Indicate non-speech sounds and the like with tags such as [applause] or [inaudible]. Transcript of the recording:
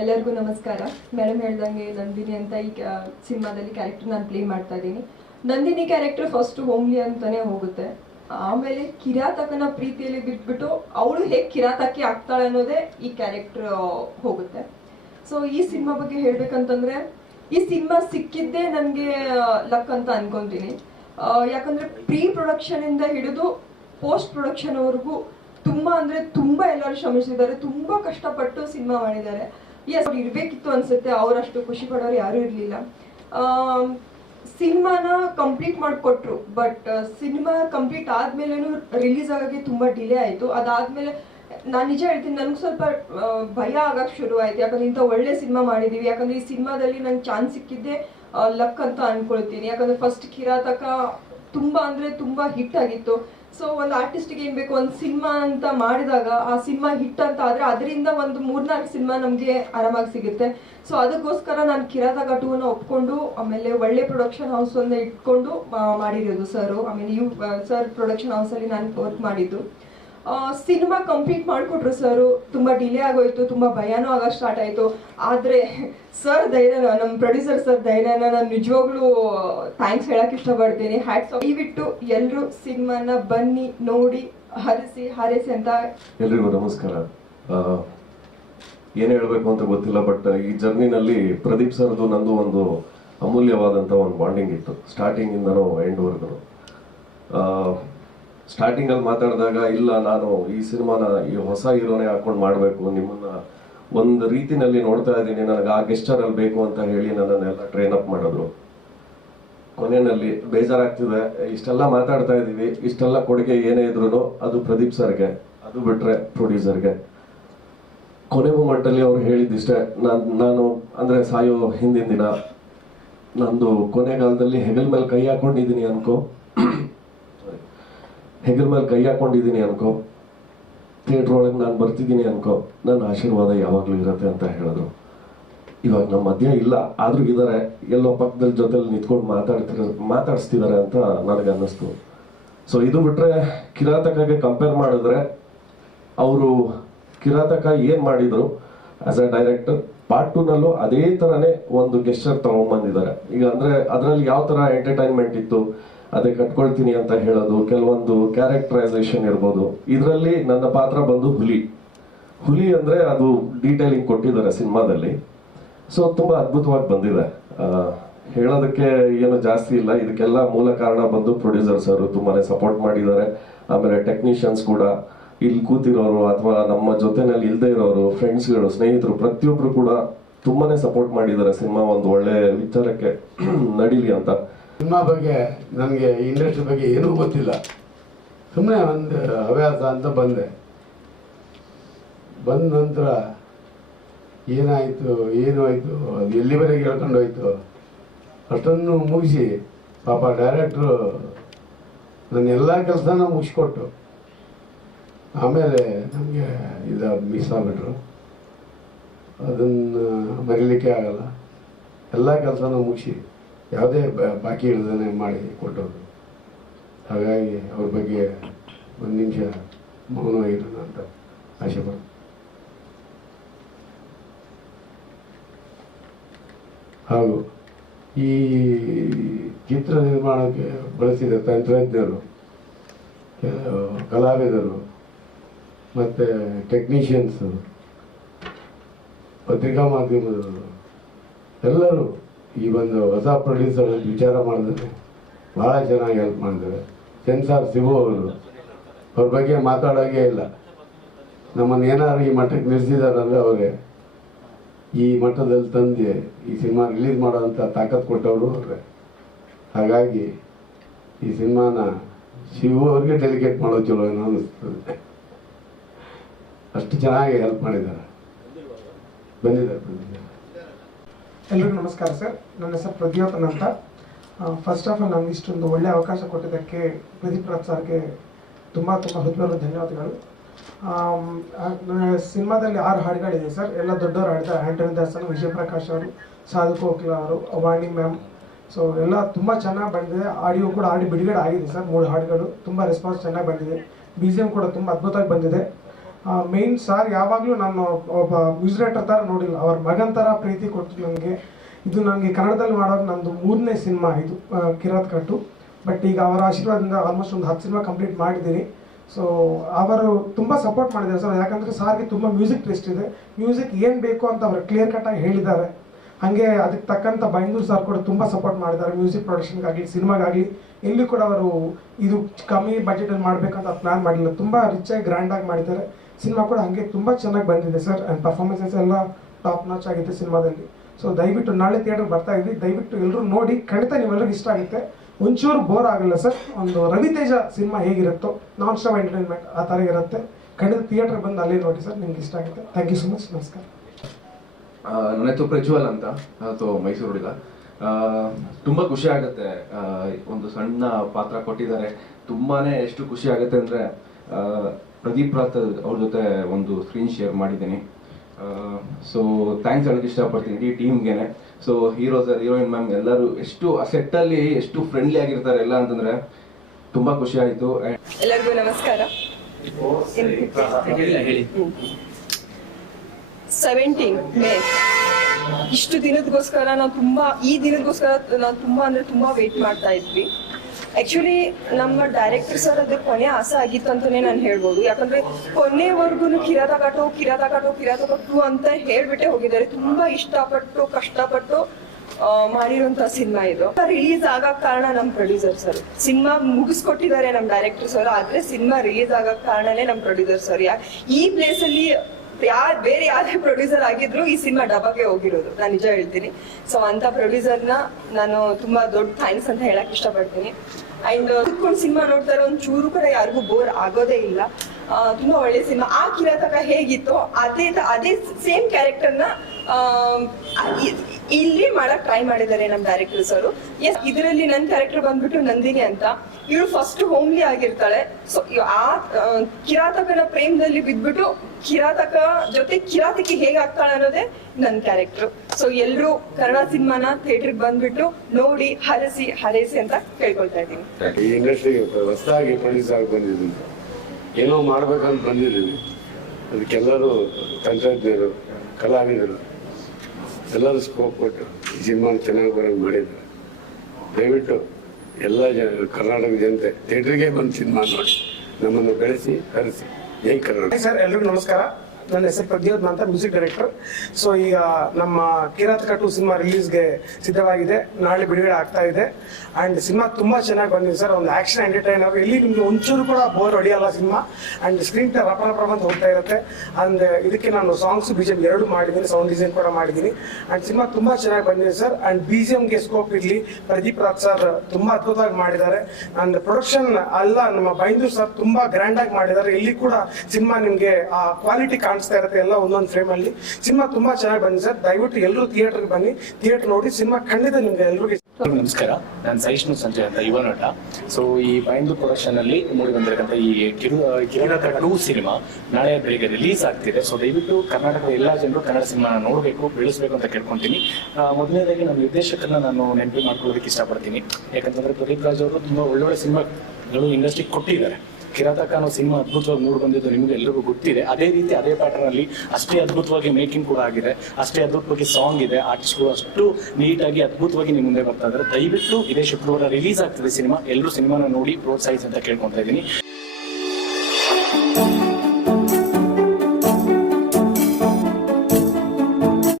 ಎಲ್ಲರಿಗೂ ನಮಸ್ಕಾರ. ಮೇಡಮ್ ಹೇಳ್ದಂಗೆ ನಂದಿನಿ ಅಂತ ಈ ಸಿನಿಮಾದಲ್ಲಿ ಕ್ಯಾರೆಕ್ಟರ್ ನಾನು ಪ್ಲೇ ಮಾಡ್ತಾ ಇದ್ದೀನಿ. ನಂದಿನಿ ಕ್ಯಾರೆಕ್ಟರ್ ಫಸ್ಟ್ ಹೋಮ್ಲಿ ಅಂತಾನೆ ಹೋಗುತ್ತೆ. ಆಮೇಲೆ ಕಿರಾತಕನ ಪ್ರೀತಿಯಲ್ಲಿ ಬಿಟ್ಬಿಟ್ಟು ಅವಳು ಹೇಗೆ ಕಿರಾತಕಿ ಆಗ್ತಾಳೆ ಅನ್ನೋದೇ ಈ ಕ್ಯಾರೆಕ್ಟರ್ ಹೋಗುತ್ತೆ. ಸೊ ಈ ಸಿನಿಮಾ ಬಗ್ಗೆ ಹೇಳ್ಬೇಕಂತಂದ್ರೆ, ಈ ಸಿನಿಮಾ ಸಿಕ್ಕಿದ್ದೇ ನನಗೆ ಲಕ್ ಅಂತ ಅನ್ಕೊಂತೀನಿ. ಯಾಕಂದ್ರೆ ಪ್ರೀ ಪ್ರೊಡಕ್ಷನ್ ಇಂದ ಹಿಡಿದು ಪೋಸ್ಟ್ ಪ್ರೊಡಕ್ಷನ್ ವರೆಗೂ ತುಂಬಾ ಅಂದ್ರೆ ತುಂಬಾ ಎಲ್ಲರೂ ಶ್ರಮಿಸಿದ್ದಾರೆ. ತುಂಬಾ ಕಷ್ಟಪಟ್ಟು ಸಿನಿಮಾ ಮಾಡಿದ್ದಾರೆ. ಎಸ್ ಅವ್ರು ಇರ್ಬೇಕಿತ್ತು ಅನ್ಸುತ್ತೆ, ಅವರಷ್ಟು ಖುಷಿ ಪಡೋರು ಯಾರು ಇರ್ಲಿಲ್ಲ. ಸಿನಿಮಾನ ಕಂಪ್ಲೀಟ್ ಮಾಡಿಕೊಟ್ರು ಬಟ್ ಸಿನಿಮಾ ಕಂಪ್ಲೀಟ್ ಆದ್ಮೇಲೆನೂ ರಿಲೀಸ್ ಆಗೋಕ್ಕೆ ತುಂಬಾ ಡಿಲೇ ಆಯ್ತು. ಅದಾದ್ಮೇಲೆ ನಾನು ನಿಜ ಹೇಳ್ತೀನಿ, ನನಗೆ ಸ್ವಲ್ಪ ಭಯ ಆಗಕ್ಕೆ ಶುರು ಆಯ್ತು. ಯಾಕಂದ್ರೆ ಇಂಥ ಒಳ್ಳೆ ಸಿನಿಮಾ ಮಾಡಿದೀವಿ. ಯಾಕಂದ್ರೆ ಈ ಸಿನಿಮಾದಲ್ಲಿ ನಂಗೆ ಚಾನ್ಸ್ ಸಿಕ್ಕಿದ್ದೆ ಲಕ್ ಅಂತ ಅನ್ಕೊಳ್ತೀನಿ. ಯಾಕಂದ್ರೆ ಫಸ್ಟ್ ಕಿರಾತಕ ತುಂಬಾ ಅಂದ್ರೆ ತುಂಬಾ ಹಿಟ್ ಆಗಿತ್ತು. ಸೊ ಒಂದು ಆರ್ಟಿಸ್ಟ್ಗೆ ಏನ್ ಬೇಕು, ಒಂದು ಸಿನಿಮಾ ಅಂತ ಮಾಡಿದಾಗ ಆ ಸಿನಿಮಾ ಹಿಟ್ ಅಂತ ಆದ್ರೆ ಅದರಿಂದ ಒಂದು ಮೂರ್ನಾಲ್ಕು ಸಿನಿಮಾ ನಮಗೆ ಆರಾಮಾಗಿ ಸಿಗುತ್ತೆ. ಸೊ ಅದಕ್ಕೋಸ್ಕರ ನಾನು ಕಿರಾತಕ ಟೂನ ಒಪ್ಕೊಂಡು, ಆಮೇಲೆ ಒಳ್ಳೆ ಪ್ರೊಡಕ್ಷನ್ ಹೌಸ್ ಅನ್ನ ಇಟ್ಕೊಂಡು ಮಾಡಿರೋದು ಸರ್ ಆಮೇಲೆ ಯು ಸರ್ ಪ್ರೊಡಕ್ಷನ್ ಹೌಸ್ ಅಲ್ಲಿ ನಾನು ವರ್ಕ್ ಮಾಡಿದ್ದು. ಸಿನಿಮಾ ಕಂಪ್ಲೀಟ್ ಮಾಡಿಕೊಟ್ರು ಸರ್. ತುಂಬ ಡಿಲೇ ಆಗೋಯ್ತು, ತುಂಬ ಭಯನೂ ಆಗೋ ಸ್ಟಾರ್ಟ್ ಆಯಿತು. ಆದರೆ ಸರ್ ಧೈರ್ಯನ ನಮ್ಮ ಪ್ರೊಡ್ಯೂಸರ್ ಸರ್ ಧೈರ್ಯನ, ನಾನು ನಿಜವಾಗ್ಲೂ ಥ್ಯಾಂಕ್ಸ್ ಹೇಳಕ್ ಇಷ್ಟಪಡ್ತೀನಿ. ಹ್ಯಾಟ್ಸ್ ದಯವಿಟ್ಟು ಎಲ್ಲರೂ ಸಿನಿಮಾನ ಬನ್ನಿ, ನೋಡಿ, ಹರಿಸಿ, ಹಾರೈಸಿ ಅಂತ. ಎಲ್ರಿಗೂ ನಮಸ್ಕಾರ. ಏನು ಹೇಳಬೇಕು ಅಂತ ಗೊತ್ತಿಲ್ಲ ಬಟ್ ಈ ಜರ್ನಿನಲ್ಲಿ ಪ್ರದೀಪ್ ಸರ್ದು ನಂದು ಒಂದು ಅಮೂಲ್ಯವಾದಂಥ ಒಂದು ಬಾಂಡಿಂಗ್ ಇತ್ತು. ಸ್ಟಾರ್ಟಿಂಗ್ ಇಂದನೂ ಸ್ಟಾರ್ಟಿಂಗ್ ಅಲ್ಲಿ ಮಾತಾಡಿದಾಗ, ಇಲ್ಲ, ನಾನು ಈ ಸಿನಿಮಾನ, ಈ ಹೊಸ ಹೀರೋನೇ ಹಾಕೊಂಡು ಮಾಡಬೇಕು, ನಿಮ್ಮನ್ನ ಒಂದು ರೀತಿನಲ್ಲಿ ನೋಡ್ತಾ ಇದ್ದೀನಿ, ನನಗೆ ಆ ಗೆಸ್ಟರ್ ಅಲ್ಲಿ ಬೇಕು ಅಂತ ಹೇಳಿ ನನ್ನನ್ನೆಲ್ಲ ಟ್ರೈನ್ ಅಪ್ ಮಾಡಿದ್ರು. ಕೊನೆಯಲ್ಲಿ ಬೇಜಾರಾಗ್ತಿದೆ, ಇಷ್ಟೆಲ್ಲ ಮಾತಾಡ್ತಾ ಇದ್ದೀವಿ, ಇಷ್ಟೆಲ್ಲ ಕೊಡುಗೆ ಏನೇ ಇದ್ರು ಅದು ಪ್ರದೀಪ್ ಸರ್ಗೆ, ಅದು ಬಿಟ್ರೆ ಪ್ರೊಡ್ಯೂಸರ್ಗೆ ಕೊನೆ ಮೂಮೆಂಟಲ್ಲಿ ಅವ್ರು ಹೇಳಿದ್ದಿಷ್ಟೇ, ನಾನ್, ನಾನು ಅಂದ್ರೆ ಸಾಯೋ ಹಿಂದಿನ ದಿನ, ನಂದು ಕೊನೆಗಾಲದಲ್ಲಿ ಹೆಗಲ್ ಮೇಲೆ ಕೈ ಹಾಕೊಂಡಿದ್ದೀನಿ ಅನ್ಕೋ. ಹೆಗಲ್ ಮೇಲೆ ಕೈ ಹಾಕೊಂಡಿದ್ದೀನಿ ಅನ್ಕೋ. ಥಿಯೇಟ್ರ್ ಒಳಗೆ ನಾನು ಬರ್ತಿದ್ದೀನಿ ಅನ್ಕೋ. ನನ್ನ ಆಶೀರ್ವಾದ ಯಾವಾಗಲೂ ಇರುತ್ತೆ ಅಂತ ಹೇಳಿದ್ರು. ಇವಾಗ ನಮ್ಮ ಮಧ್ಯ ಇಲ್ಲ. ಆದ್ರೂ ಇದ್ದಾರೆ ಎಲ್ಲೋ ಪಕ್ಕದಲ್ಲಿ ಜೊತೆಲಿ ನಿಂತ್ಕೊಂಡು ಮಾತಾಡ್ತಿರ ಮಾತಾಡಿಸ್ತಿದ್ದಾರೆ ಅಂತ ನನಗೆ ಅನ್ನಿಸ್ತು ಸೊ ಇದು ಬಿಟ್ಟರೆ ಕಿರಾತಕಗೆ ಕಂಪೇರ್ ಮಾಡಿದ್ರೆ ಅವರು ಕಿರಾತಕ ಏನು ಮಾಡಿದರು? ಆಸ್ ಅ ಡೈರೆಕ್ಟರ್ ಪಾರ್ಟ್ ಟೂನಲ್ಲೂ ಅದೇ ಥರನೇ ಒಂದು ಗೆಸ್ಟರ್ ತಗೊಂಡ್ಬಂದಿದ್ದಾರೆ ಈಗ ಅಂದರೆ ಅದರಲ್ಲಿ ಯಾವ ಥರ ಎಂಟರ್ಟೈನ್ಮೆಂಟ್ ಇತ್ತು? ಅದೇ ಕಟ್ಕೊಳ್ತೀನಿ ಅಂತ ಹೇಳೋದು, ಕೆಲವೊಂದು ಕ್ಯಾರೆಕ್ಟರೈಸೇಷನ್ ಇರ್ಬೋದು. ಇದರಲ್ಲಿ ನನ್ನ ಪಾತ್ರ ಬಂದು ಹುಲಿ. ಹುಲಿ ಅಂದರೆ ಅದು ಡೀಟೇಲಿಂಗ್ ಕೊಟ್ಟಿದ್ದಾರೆ ಸಿನಿಮಾದಲ್ಲಿ. ಸೊ ತುಂಬ ಅದ್ಭುತವಾಗಿ ಬಂದಿದೆ. ಹೇಳೋದಕ್ಕೆ ಏನು ಜಾಸ್ತಿ ಇಲ್ಲ. ಇದಕ್ಕೆಲ್ಲ ಮೂಲ ಕಾರಣ ಬಂದು ಪ್ರೊಡ್ಯೂಸರ್ಸ್ ಅವರು ತುಂಬಾ ಸಪೋರ್ಟ್ ಮಾಡಿದ್ದಾರೆ. ಆಮೇಲೆ ಟೆಕ್ನಿಷಿಯನ್ಸ್ ಕೂಡ. ಇಲ್ಲಿ ಕೂತಿರೋರು ಅಥವಾ ನಮ್ಮ ಜೊತೆನಲ್ಲಿ ಇಲ್ಲದೆ ಇರೋರು ಫ್ರೆಂಡ್ಸ್ಗಳು ಸ್ನೇಹಿತರು ಪ್ರತಿಯೊಬ್ಬರು ಕೂಡ ತುಂಬಾ ಸಪೋರ್ಟ್ ಮಾಡಿದ್ದಾರೆ. ಸಿನಿಮಾ ಒಂದು ಒಳ್ಳೆ ವಿಚಾರಕ್ಕೆ [clears throat] ನಡೀಲಿ ಅಂತ. ಸಿನಿಮಾ ಬಗ್ಗೆ ನನಗೆ ಇಂಡಸ್ಟ್ರಿ ಬಗ್ಗೆ ಏನೂ ಗೊತ್ತಿಲ್ಲ. ಸುಮ್ಮನೆ ಒಂದು ಹವ್ಯಾಸ ಅಂತ ಬಂದೆ. ಬಂದ ನಂತರ ಏನಾಯಿತು, ಏನು ಆಯಿತು, ಅದು ಎಲ್ಲಿವರೆಗೆ ಹೇಳ್ಕೊಂಡು ಹೋಯ್ತು ಅಷ್ಟನ್ನು ಮುಗಿಸಿ ಪಾಪ ಡೈರೆಕ್ಟ್ರು ನನ್ನ ಎಲ್ಲ ಕೆಲಸನ ಮುಗಿಸ್ಕೊಟ್ಟು ಆಮೇಲೆ ನಮಗೆ ಇದು ಮಿಸ್ ಆಗಿಬಿಟ್ರು. ಅದನ್ನು ಮರಿಲಿಕ್ಕೆ ಆಗಲ್ಲ. ಎಲ್ಲ ಕೆಲಸನ ಮುಗಿಸಿ. ಯಾವುದೇ ಬಾಕಿ ಇಲ್ಲದೇ ಮಾಡಿ ಕೊಟ್ಟವರು. ಹಾಗಾಗಿ ಅವ್ರ ಬಗ್ಗೆ ಒಂದು ನಿಮಿಷ ಮೌನವಾಗಿರೋಣ ಅಂತ ಆಶೆ ಪಡ್ತೀನಿ. ಹಾಗೂ ಈ ಚಿತ್ರ ನಿರ್ಮಾಣಕ್ಕೆ ಬಳಸಿದ ತಂತ್ರಜ್ಞರು, ಕಲಾವಿದರು ಮತ್ತು ಟೆಕ್ನಿಷಿಯನ್ಸು ಪತ್ರಿಕಾ ಮಾಧ್ಯಮದವರು ಎಲ್ಲರೂ ಈ ಒಂದು ಹೊಸ ಪ್ರೊಡ್ಯೂಸರ್ ವಿಚಾರ ಮಾಡಿದ್ರೆ ಭಾಳ ಚೆನ್ನಾಗಿ ಹೆಲ್ಪ್ ಮಾಡಿದ್ದಾರೆ. ಸೆನ್ಸಾರ್ ಸಿಗು ಅವರು, ಅವ್ರ ಬಗ್ಗೆ ಮಾತಾಡೋಕೆ ಇಲ್ಲ. ನಮ್ಮನ್ನು ಏನಾದ್ರು ಈ ಮಟ್ಟಕ್ಕೆ ನಿಲ್ಲಿಸಿದಾರಂದ್ರೆ ಅವರೇ, ಈ ಮಟ್ಟದಲ್ಲಿ ತಂದೆ ಈ ಸಿನಿಮಾ ರಿಲೀಸ್ ಮಾಡೋವಂಥ ತಾಕತ್ ಕೊಟ್ಟವರು ಅವರೇ. ಹಾಗಾಗಿ ಈ ಸಿನಿಮಾನ ಶಿವು ಅವ್ರಿಗೆ ಡೆಲಿಕೇಟ್ ಮಾಡೋದು ಚಲೋ ಏನೋ ಅನ್ನಿಸ್ತದೆ ಅಷ್ಟು ಚೆನ್ನಾಗಿ ಹೆಲ್ಪ್ ಮಾಡಿದ್ದಾರೆ. ಬಂದಿದ್ದಾರೆ ಬಂದಿದ್ದಾರೆ. ಎಲ್ರಿಗೂ ನಮಸ್ಕಾರ ಸರ್. ನನ್ನ ಹೆಸರು ಪ್ರದ್ಯೋತನ್ ಅಂತ. ಫಸ್ಟ್ ಆಫ್ ಆಲ್ ನಮ್ಗೆ ಇಷ್ಟೊಂದು ಒಳ್ಳೆ ಅವಕಾಶ ಕೊಟ್ಟಿದ್ದಕ್ಕೆ ಪ್ರದೀಪ್ ರಾಜ್ ಸರ್ಗೆ ತುಂಬ ತುಂಬ ಹೃದಯದ ಧನ್ಯವಾದಗಳು. ಸಿನಿಮಾದಲ್ಲಿ ಆರು ಹಾಡುಗಳಿದೆ ಸರ್. ಎಲ್ಲ ದೊಡ್ಡವರು ಹಾಡಿದ ಆಂಟನಿ ದಾಸನ್, ವಿಜಯಪ್ರಕಾಶ್ ಅವರು, ಸಾಧು ಕೋಕ್ಲಾ ಅವರು ವಾಣಿ ಮ್ಯಾಮ್. ಸೊ ಎಲ್ಲ ತುಂಬ ಚೆನ್ನಾಗಿ ಬಂದಿದೆ. ಆಡಿಯೋ ಕೂಡ ಆಡಿ ಬಿಡುಗಡೆ ಆಗಿದೆ ಸರ್. ಮೂರು ಹಾಡುಗಳು. ತುಂಬ ರೆಸ್ಪಾನ್ಸ್ ಚೆನ್ನಾಗಿ ಬಂದಿದೆ. ಬಿ ಕೂಡ ತುಂಬ ಅದ್ಭುತವಾಗಿ ಬಂದಿದೆ. ಮೇನ್ ಸಾರ್ ಯಾವಾಗಲೂ ನಾನು ಒಬ್ಬ ಗುಜರಾಟರ್ ಥರ ನೋಡಿಲ್ಲ. ಅವ್ರ ಮಗನ್ ಥರ ಪ್ರೀತಿ ಕೊಟ್ಟು ನನಗೆ ಇದು ನನಗೆ ಕನ್ನಡದಲ್ಲಿ ಮಾಡೋದು ನಂದು ಮೂರನೇ ಸಿನಿಮಾ ಇದು ಕಿರಾತ್ ಕಟ್ಟು. ಬಟ್ ಈಗ ಅವರ ಆಶೀರ್ವಾದದಿಂದ ಆಲ್ಮೋಸ್ಟ್ ಒಂದು ಹತ್ತು ಸಿನಿಮಾ ಕಂಪ್ಲೀಟ್ ಮಾಡಿದ್ದೀನಿ. ಸೊ ಅವರು ತುಂಬ ಸಪೋರ್ಟ್ ಮಾಡಿದ್ದಾರೆ ಸರ್. ಯಾಕಂದರೆ ಸಾರ್ಗೆ ತುಂಬ ಮ್ಯೂಸಿಕ್ ಟೇಸ್ಟ್ ಇದೆ. ಮ್ಯೂಸಿಕ್ ಏನು ಬೇಕು ಅಂತ ಅವರು ಕ್ಲಿಯರ್ ಕಟ್ಟಾಗಿ ಹೇಳಿದ್ದಾರೆ. ಹಾಗೆ ಅದಕ್ಕೆ ತಕ್ಕಂಥ ಬೈಂದೂರು ಸರ್ ಕೂಡ ತುಂಬ ಸಪೋರ್ಟ್ ಮಾಡಿದ್ದಾರೆ. ಮ್ಯೂಸಿಕ್ ಪ್ರೊಡಕ್ಷನ್ಗಾಗಲಿ ಸಿನಿಮಾಗಾಗಲಿ ಎಲ್ಲಿ ಕೂಡ ಅವರು ಇದು ಕಮ್ಮಿ ಬಜೆಟಲ್ಲಿ ಮಾಡಬೇಕಂತ ಪ್ಲ್ಯಾನ್ ಮಾಡಿಲ್ಲ. ತುಂಬ ರಿಚಾಗಿ ಗ್ರ್ಯಾಂಡಾಗಿ ಮಾಡಿದ್ದಾರೆ. ಸಿನಿಮಾ ಕೂಡ ಹಾಗೆ ತುಂಬ ಚೆನ್ನಾಗಿ ಬಂದಿದೆ ಸರ್. ಆ್ಯಂಡ್ ಪರ್ಫಾರ್ಮೆನ್ಸಸ್ ಎಲ್ಲ ಟಾಪ್ ನಾಚ್ ಆಗಿದೆ ಸಿನಿಮಾದಲ್ಲಿ. ಸೊ ದಯವಿಟ್ಟು ನಾಳೆ ಥಿಯೇಟರ್ ಬರ್ತಾ ಇದ್ವಿ ದಯವಿಟ್ಟು ಎಲ್ಲರೂ ನೋಡಿ. ಖಂಡಿತ ನೀವೆಲ್ಲರಿಗೂ ಇಷ್ಟ ಆಗುತ್ತೆ. ಒಂಚೂರು ಬೋರ್ ಆಗಲ್ಲ ಸರ್. ಒಂದು ರವಿತೇಜ ಸಿನಿಮಾ ಹೇಗಿರುತ್ತೋ ನಾನ್ ಸ್ಟಾಪ್ ಎಂಟರ್ಟೈನ್ಮೆಂಟ್ ಆ ಥರ ಇರುತ್ತೆ. ಖಂಡಿತ ಥಿಯೇಟರ್ ಬಂದು ಅಲ್ಲೇ ನೋಡಿ ಸರ್. ನಿಮ್ಗೆ ಇಷ್ಟ ಆಗುತ್ತೆ. ಥ್ಯಾಂಕ್ ಯು ಸೊ ಮಚ್ ನಮಸ್ಕಾರ. ನನ್ನ ಹೆಸರು ಪ್ರಜ್ವಲ್ ಅಂತ. ಅಥವಾ ಹುಡುಗ ತುಂಬಾ ಖುಷಿ ಆಗುತ್ತೆ. ಒಂದು ಸಣ್ಣ ಪಾತ್ರ ಕೊಟ್ಟಿದ್ದಾರೆ. ತುಂಬಾನೇ ಎಷ್ಟು ಖುಷಿ ಆಗುತ್ತೆ ಅಂದ್ರೆ ಪ್ರದೀಪ್ ರಾತ್ ಅವ್ರ ಜೊತೆ ಒಂದು ಸ್ಕ್ರೀನ್ ಶೇರ್ ಮಾಡಿದ್ದೀನಿ. ಸೊ ಥ್ಯಾಂಕ್ಸ್ ಹೇಳಕ್ ಇಷ್ಟಪಡ್ತೀನಿ ಇಡೀ ಟೀಮ್ಗೆನೆ so hero sir heroine ma'am ಎಲ್ಲರೂ ಎಷ್ಟು ಆ ಅಲ್ಲಿ ಎಷ್ಟು ಫ್ರೆಂಡ್ಲಿ ಆಗಿರ್ತಾರೆ ಎಲ್ಲ ಅಂತಂದ್ರೆ ತುಂಬಾ ಖುಷಿ ಆಯ್ತು. ಎಲ್ಲರಿಗೂ ನಮಸ್ಕಾರ. ಸೆವೆಂಟೀನ್ ಮೇ ಇಷ್ಟು ದಿನದಗೋಸ್ಕರ ನಾವು ತುಂಬಾ ಈ ದಿನದಗೋಸ್ಕರ ನಾವು ತುಂಬಾ ಅಂದ್ರೆ ತುಂಬಾ ವೇಟ್ ಮಾಡ್ತಾ ಇದ್ವಿ. ಆಕ್ಚುಲಿ ನಮ್ಮ ಡೈರೆಕ್ಟರ್ ಸರ್ ಅದು ಕೊನೆ ಆಸೆ ಆಗಿತ್ತು ಅಂತಾನೆ ನಾನು ಹೇಳ್ಬೋದು. ಯಾಕಂದ್ರೆ ಕೊನೆವರೆಗೂ ಕಿರಾತ ಕಾಟು ಕಿರಾತ ಕಾಟು, ಕಿರಾತ ಕಟ್ಟು ಅಂತ ಹೇಳ್ಬಿಟ್ಟೆ ಹೋಗಿದ್ದಾರೆ. ತುಂಬಾ ಇಷ್ಟಪಟ್ಟು, ಕಷ್ಟಪಟ್ಟು ಮಾಡಿರುವಂತ ಸಿನಿಮಾ ಇದು. ರಿಲೀಸ್ ಆಗಕ್ ಕಾರಣ ನಮ್ ಪ್ರೊಡ್ಯೂಸರ್ ಸರ್ ಸಿನಿಮಾ ಮುಗಿಸ್ಕೊಟ್ಟಿದ್ದಾರೆ ನಮ್ ಡೈರೆಕ್ಟರ್ ಸರ್ ಆದ್ರೆ ಸಿನಿಮಾ ರಿಲೀಸ್ ಆಗಕ್ ಕಾರಣನೇ ನಮ್ ಪ್ರೊಡ್ಯೂಸರ್ ಸರ್ ಈ ಪ್ಲೇಸ್ ಅಲ್ಲಿ ಯಾರ್ ಬೇರೆ ಯಾರೇ ಪ್ರೊಡ್ಯೂಸರ್ ಆಗಿದ್ರು ಈ ಸಿನಿಮಾ ಡಬ್ಬಕ್ಕೆ ಹೋಗಿರೋದು. ನಾನು ನಿಜ ಹೇಳ್ತೀನಿ. ಸೊ ಅಂತ ಪ್ರೊಡ್ಯೂಸರ್ನ ನಾನು ತುಂಬಾ ದೊಡ್ಡ ಥ್ಯಾಂಕ್ಸ್ ಅಂತ ಹೇಳಕ್ ಇಷ್ಟಪಡ್ತೀನಿ. ಅಂಡ್ ಕುತ್ಕೊಂಡು ಸಿನಿಮಾ ನೋಡ್ತಾರೆ ಒಂದ್ ಚೂರು ಕೂಡ ಯಾರಿಗೂ ಬೋರ್ ಆಗೋದೇ ಇಲ್ಲ. ತುಂಬಾ ಒಳ್ಳೆ ಸಿನಿಮಾ. ಆ ಕಿರಾತಕ ಹೇಗಿತ್ತೋ ಅದೇ ಅದೇ ಸೇಮ್ ಕ್ಯಾರೆಕ್ಟರ್ನ ಇಲ್ಲಿ ಮಾಡಕ್ ಟ್ರೈ ಮಾಡಿದ್ದಾರೆ ನಮ್ ಡೈರೆಕ್ಟರ್ಸ್ ಅವರು. ಎಸ್ ಇದರಲ್ಲಿ ನನ್ನ ಕ್ಯಾರೆಕ್ಟರ್ ಬಂದ್ಬಿಟ್ಟು ನಂದಿನಿ ಅಂತ. ಇವಳು ಫಸ್ಟ್ ಹೋಮ್ಲಿ ಆಗಿರ್ತಾಳೆ. ಸೊ ಆ ಕಿರಾತಕನ ಪ್ರೇಮದಲ್ಲಿ ಬಿದ್ಬಿಟ್ಟು ಕಿರಾತಕ ಜೊತೆ ಕಿರಾತಕಿ ಹೇಗಾಗ್ತಾಳೆ ಅನ್ನೋದೇ ನನ್ನ ಕ್ಯಾರೆಕ್ಟರ್ ಸೊ ಎಲ್ಲರೂ ಕನ್ನಡ ಸಿನಿಮಾನ ಥಿಯೇಟರ್ ಬಂದ್ಬಿಟ್ಟು ನೋಡಿ, ಹರಸಿ ಹರಸಿ ಅಂತ ಕೇಳ್ಕೊಳ್ತಾ ಇದ್ದೀನಿ. ಏನೋ ಮಾಡ್ಬೇಕಂತ ಬಂದಿದ್ದೀವಿ. ಅದಕ್ಕೆಲ್ಲರೂ ತಂತ್ರಜ್ಞರು, ಕಲಾವಿದರು, ಎಲ್ಲರೂ ಸ್ಕೋಪ್ ಕೊಟ್ಟು ಸಿನಿಮಾ ಚೆನ್ನಾಗಿ ಬರೋಂಗೆ ಮಾಡಿದ್ರು ದಯವಿಟ್ಟು ಎಲ್ಲ ಜನ, ಕರ್ನಾಟಕ ಜನತೆ ಥಿಯೇಟ್ರಿಗೆ ಬಂದು ಸಿನಿಮಾ ನೋಡಿ. ನಮ್ಮನ್ನು ಬೆಳೆಸಿ, ಕರೆಸಿ. ಜೈ ಕರ್ನಾಟಕ. ಸರ್, ಎಲ್ರಿಗೂ ನಮಸ್ಕಾರ. ನನ್ನ ಹೆಸರು ಪ್ರದ್ಯೋತ್ ಅಂತ ಮ್ಯೂಸಿಕ್ ಡೈರೆಕ್ಟರ್. ಸೊ ಈಗ ನಮ್ಮ ಕಿರಾತ್ ಕಟ್ಟು ಸಿನಿಮಾ ರಿಲೀಸ್ಗೆ ಸಿದ್ಧವಾಗಿದೆ. ನಾಳೆ ಬಿಡುಗಡೆ ಆಗ್ತಾ ಇದೆ. ಅಂಡ್ ಸಿನಿಮಾ ತುಂಬಾ ಚೆನ್ನಾಗಿ ಬಂದಿದೆ ಸರ್. ಒಂದು ಆಕ್ಷನ್ ಎಂಟರ್ಟೈನರ್ ಇಲ್ಲಿ ನಿಮ್ಗೆ ಒಂಚೂರು ಕೂಡ ಬೋರ್ ಹೊಡೆಯಲ್ಲ ಸಿನಿಮಾ. ಅಂಡ್ ಸ್ಕ್ರೀನ್ ರಪ ರಪ ಅಂತ ಹೋಗ್ತಾ ಇರುತ್ತೆ. ಅಂಡ್ ಇದಕ್ಕೆ ನಾನು ಸಾಂಗ್ಸ್ ಬಿ ಜಿ ಎರಡು ಮಾಡಿದ್ದೀನಿ. ಸೌಂಡ್ ಡಿಸೈನ್ ಕೂಡ ಮಾಡಿದ್ದೀನಿ. ಅಂಡ್ ಸಿನಿಮಾ ತುಂಬಾ ಚೆನ್ನಾಗಿ ಬಂದಿದೆ ಸರ್. ಅಂಡ್ ಬಿ ಜಿ ಎಮ್ಗೆ ಸ್ಕೋಪ್ ಇರಲಿ. ಪ್ರದೀಪ್ ರಾಜ್ ಸರ್ ತುಂಬಾ ಅದ್ಭುತವಾಗಿ ಮಾಡಿದ್ದಾರೆ. ಅಂಡ್ ಪ್ರೊಡಕ್ಷನ್ ಅಲ್ಲ, ನಮ್ಮ ಬೈಂದೂರ್ ಸರ್ ತುಂಬಾ ಗ್ರ್ಯಾಂಡ್ ಆಗಿ ಮಾಡಿದ್ದಾರೆ. ಇಲ್ಲಿ ಕೂಡ ಸಿನಿಮಾ ನಿಮ್ಗೆ ಆ ಕ್ವಾಲಿಟಿ ಕಾಣಿಸ್ತಾ ಇರುತ್ತೆ ಎಲ್ಲ ಒಂದೊಂದು ಫ್ರೇಮ್ ಅಲ್ಲಿ. ಸಿನಿಮಾ ತುಂಬಾ ಚೆನ್ನಾಗಿ ಬಂದಿದೆ ಸರ್. ದಯವಿಟ್ಟು ಎಲ್ಲರೂ ಥಿಯೇಟರ್ಗೆ ಬನ್ನಿ. ಥಿಯೇಟರ್ ನೋಡಿ ಸಿನಿಮಾ ಖಂಡಿತ ನಿಮ್ಗೆ ಎಲ್ರಿಗೂ ನಮಸ್ಕಾರ. ನಾನು ಸಹಿಷ್ಣು ಸಂಜಯ್ ಅಂತ, ಯುವ ನಟ. ಸೊ ಈ ಬೈಂದು ಪ್ರೊಡಕ್ಷನ್ ಅಲ್ಲಿ ಮೂಡಿ ಬಂದಿರತಕ್ಕಂಥ ಈ ಕಿರು ಕಿರಾತ ಟೂ ಸಿನಿಮಾ ನಾಳೆ ಬೆಳಿಗ್ಗೆ ರಿಲೀಸ್ ಆಗ್ತಿದೆ. ಸೊ ದಯವಿಟ್ಟು ಕರ್ನಾಟಕದ ಎಲ್ಲ ಜನರು ಕನ್ನಡ ಸಿನಿಮಾ ನೋಡಬೇಕು, ಬೆಳೆಸಬೇಕು ಅಂತ ಕೇಳ್ಕೊಂತೀನಿ. ಮೊದಲನೇದಾಗಿ ನಮ್ಮ ನಿರ್ದೇಶಕರನ್ನ ನಾನು ನೆನಪು ಮಾಡ್ಕೊಳ್ಳೋದಕ್ಕೆ ಇಷ್ಟಪಡ್ತೀನಿ. ಯಾಕಂತಂದ್ರೆ ಪ್ರದೀಪ್ ರಾಜ್ ಅವರು ತುಂಬಾ ಒಳ್ಳೊಳ್ಳೆ ಸಿನಿಮಾಗಳು ಇಂಡಸ್ಟ್ರಿಗೆ ಕೊಟ್ಟಿದ್ದಾರೆ. ಕಿರಾತಕ ಸಿನಿಮಾ ಅದ್ಭುತವಾಗಿ ಮೂಡ್ ಬಂದಿದ್ದು ನಿಮಗೆ ಎಲ್ಲರಿಗೂ ಗೊತ್ತಿದೆ. ಅದೇ ರೀತಿ ಅದೇ ಪ್ಯಾಟರ್ನ್ ಅಲ್ಲಿ ಅಷ್ಟೇ ಅದ್ಭುತವಾಗಿ ಮೇಕಿಂಗ್ ಕೂಡ ಆಗಿದೆ. ಅಷ್ಟೇ ಅದ್ಭುತವಾಗಿ ಸಾಂಗ್ ಇದೆ ಆರ್ಟಿಸ್ಟ್ಗಳು ಅಷ್ಟು ನೀಟಾಗಿ ಅದ್ಭುತವಾಗಿ ನಿಮ್ಮ ಮುಂದೆ ಬರ್ತಾ ಇದ್ದಾರೆ. ದಯವಿಟ್ಟು ಇದೇ ಶುಕ್ರವಾರ ರಿಲೀಸ್ ಆಗ್ತದೆ ಸಿನಿಮಾ. ಎಲ್ಲರೂ ಸಿನಿಮಾನ ನೋಡಿ ಪ್ರೋತ್ಸಾಹಿಸಿ ಅಂತ ಕೇಳ್ಕೊಂತ ಇದ್ದೀನಿ.